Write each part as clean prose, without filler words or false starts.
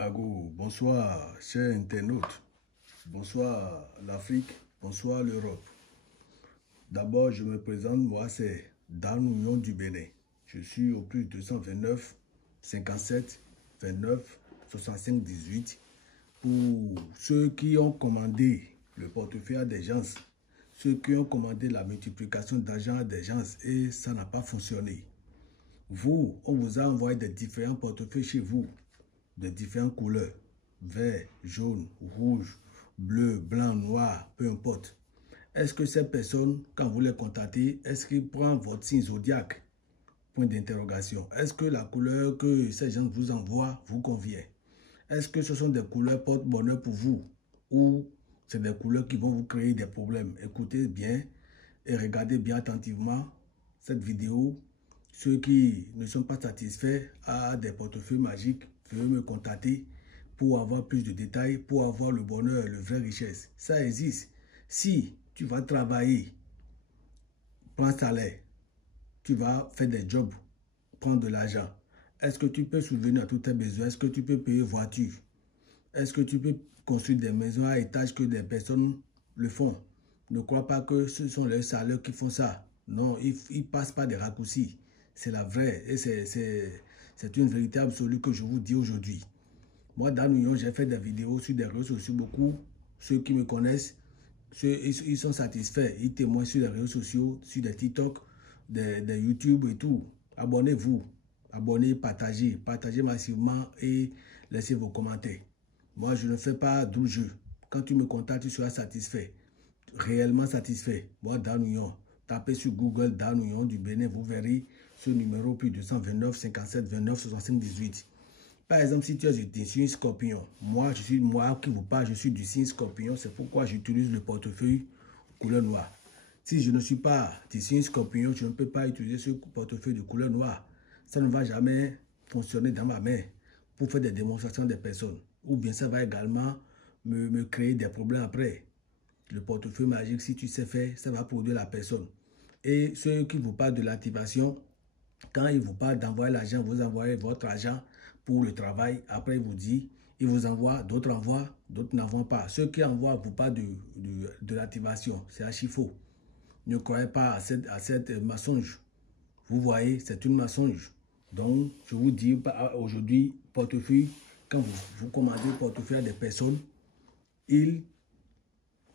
Ago, bonsoir, chers internautes. Bonsoir l'Afrique, bonsoir l'Europe. D'abord, je me présente, moi c'est Dan Ounion du Bénin. Je suis au plus 229 57 29 65 18. Pour ceux qui ont commandé le portefeuille à des gens, ceux qui ont commandé la multiplication d'argent à des gens et ça n'a pas fonctionné. Vous, on vous a envoyé des différents portefeuilles chez vous, de différentes couleurs, vert, jaune, rouge, bleu, blanc, noir, peu importe. Est-ce que ces personnes, quand vous les contactez, est-ce qu'ils prennent votre signe zodiaque? Point d'interrogation. Est-ce que la couleur que ces gens vous envoient vous convient? Est-ce que ce sont des couleurs porte-bonheur pour vous? Ou c'est des couleurs qui vont vous créer des problèmes? Écoutez bien et regardez bien attentivement cette vidéo. Ceux qui ne sont pas satisfaits à des portefeuilles magiques, veuillez me contacter pour avoir plus de détails, pour avoir le bonheur, le vrai richesse. Ça existe. Si tu vas travailler, prends salaire, tu vas faire des jobs, prendre de l'argent. Est-ce que tu peux subvenir à tous tes besoins? Est-ce que tu peux payer voiture? Est-ce que tu peux construire des maisons à étage que des personnes le font? Ne crois pas que ce sont leurs salaires qui font ça. Non, ils passent par des raccourcis. C'est la vraie et c'est une vérité absolue que je vous dis aujourd'hui. Moi, dans l'Union, j'ai fait des vidéos sur des réseaux sociaux. Beaucoup, ceux qui me connaissent, ils sont satisfaits. Ils témoignent sur les réseaux sociaux, sur des TikTok, des YouTube et tout. Abonnez-vous. Abonnez, partagez. Partagez massivement et laissez vos commentaires. Moi, je ne fais pas 12 jeux. Quand tu me contactes, tu seras satisfait. Réellement satisfait. Moi, Dan Ounion. Tapez sur Google Dan Ounion du Bénin. Vous verrez ce numéro plus 229 57 29 65 18. Par exemple, si tu es du signe Scorpion, moi qui vous parle, je suis du signe Scorpion. C'est pourquoi j'utilise le portefeuille couleur noire. Si je ne suis pas du signe Scorpion, je ne peux pas utiliser ce portefeuille de couleur noire. Ça ne va jamais fonctionner dans ma main pour faire des démonstrations des personnes. Ou bien ça va également me créer des problèmes après. Le portefeuille magique, si tu sais faire, ça va produire la personne. Et ceux qui vous parlent de l'activation, quand ils vous parlent d'envoyer l'argent, vous envoyez votre argent pour le travail. Après, il vous dit, il vous envoie, d'autres envoient, d'autres n'envoient pas. Ceux qui envoient vous parlent de l'activation. C'est archi faux. Ne croyez pas à cette mensonge. Vous voyez, c'est une mensonge. Donc, je vous dis aujourd'hui, portefeuille, quand vous commandez le portefeuille à des personnes, ils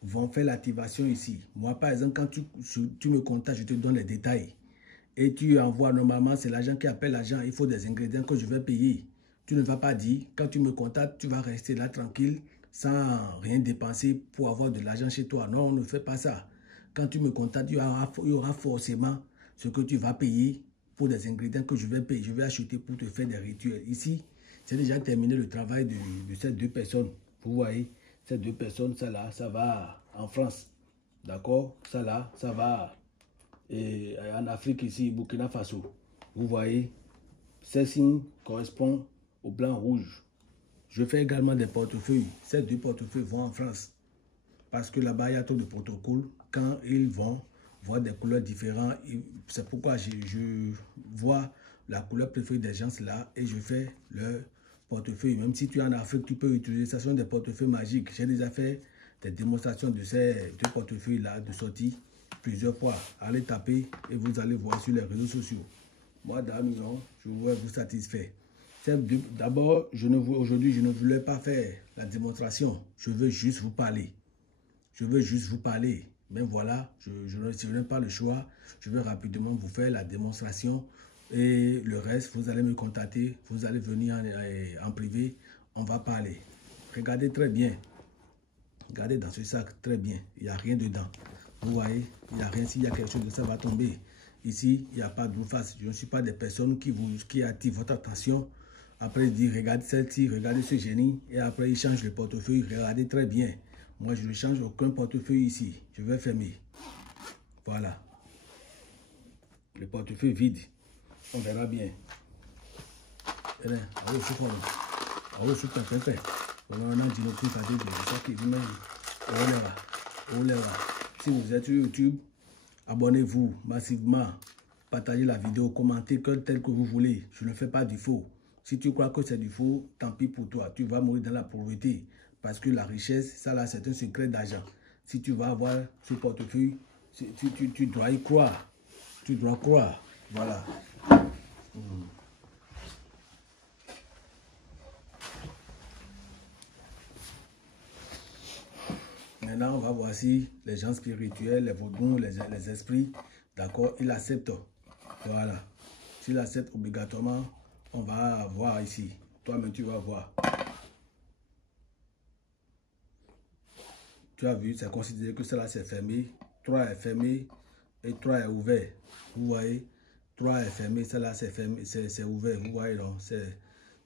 vont faire l'activation ici. Moi, par exemple, quand tu me contactes, je te donne les détails. Et tu envoies, normalement, c'est l'agent qui appelle l'agent. Il faut des ingrédients que je vais payer. Tu ne vas pas dire, quand tu me contactes, tu vas rester là tranquille, sans rien dépenser pour avoir de l'argent chez toi. Non, on ne fait pas ça. Quand tu me contactes, il y aura forcément ce que tu vas payer pour des ingrédients que je vais payer. Je vais acheter pour te faire des rituels. Ici, c'est déjà terminé le travail de ces deux personnes. Vous voyez, ces deux personnes, ça là, ça va en France. D'accord? Ça là, ça va et en Afrique ici, Burkina Faso. Vous voyez, ces signes correspondent au blanc rouge. Je fais également des portefeuilles. Ces deux portefeuilles vont en France. Parce que là-bas, il y a trop de protocoles. Quand ils vont voir des couleurs différentes, c'est pourquoi je vois la couleur préférée des gens là et je fais leur portefeuille. Même si tu es en Afrique, tu peux utiliser. Ce sont des portefeuilles magiques. J'ai déjà fait des démonstrations de ces deux portefeuilles-là de sortie plusieurs fois. Allez taper et vous allez voir sur les réseaux sociaux. Moi, Dan Ounion, je vais vous satisfaire. D'abord, aujourd'hui, je ne voulais pas faire la démonstration. Je veux juste vous parler. Je veux juste vous parler. Mais voilà, je n'ai pas le choix. Je vais rapidement vous faire la démonstration. Et le reste, vous allez me contacter. Vous allez venir en privé. On va parler. Regardez très bien. Regardez dans ce sac très bien. Il n'y a rien dedans. Vous voyez, il n'y a rien. S'il y a quelque chose, ça va tomber. Ici, il n'y a pas de face. Je ne suis pas des personnes qui attirent votre attention. Après, ils disent, regardez celle-ci, regardez ce génie. Et après, ils changent le portefeuille. Regardez très bien. Moi, je ne change aucun portefeuille ici. Je vais fermer. Voilà. Le portefeuille vide. On verra bien. Si vous êtes sur YouTube, abonnez-vous massivement. Partagez la vidéo, commentez tel que vous voulez. Je ne fais pas du faux. Si tu crois que c'est du faux, tant pis pour toi. Tu vas mourir dans la pauvreté. Parce que la richesse, ça là, c'est un secret d'argent. Si tu vas avoir ce portefeuille, tu dois y croire. Tu dois croire. Voilà. Maintenant, on va voir si les gens spirituels, les vaudous, les esprits, d'accord, ils acceptent. Voilà. S'ils acceptent obligatoirement, on va voir ici. Toi-même, tu vas voir. Tu as vu, c'est considéré que cela c'est fermé. 3 est fermé et 3 est ouvert. Vous voyez, 3 est fermé, cela c'est fermé, c'est ouvert. Vous voyez, donc,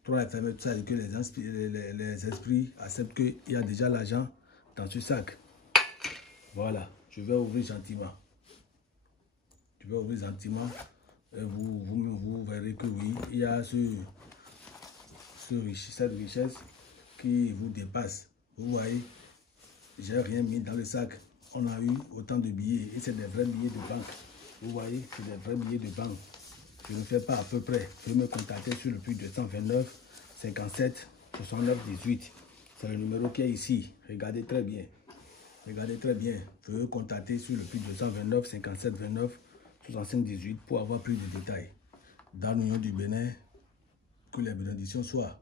3 est fermé, tout ça, et que les esprits acceptent qu'il y a déjà l'argent dans ce sac. Voilà, je vais ouvrir gentiment. Je vais ouvrir gentiment. Et vous verrez que oui, il y a cette richesse qui vous dépasse. Vous voyez, j'ai rien mis dans le sac. On a eu autant de billets et c'est des vrais billets de banque. Vous voyez, c'est des vrais billets de banque. Je ne fais pas à peu près. Vous pouvez me contacter sur le plus 229 57 69 18. C'est le numéro qui est ici. Regardez très bien. Regardez très bien. Vous pouvez me contacter sur le plus 229 57 29 65 18 pour avoir plus de détails. Dans l'Union du Bénin, que les bénédictions soient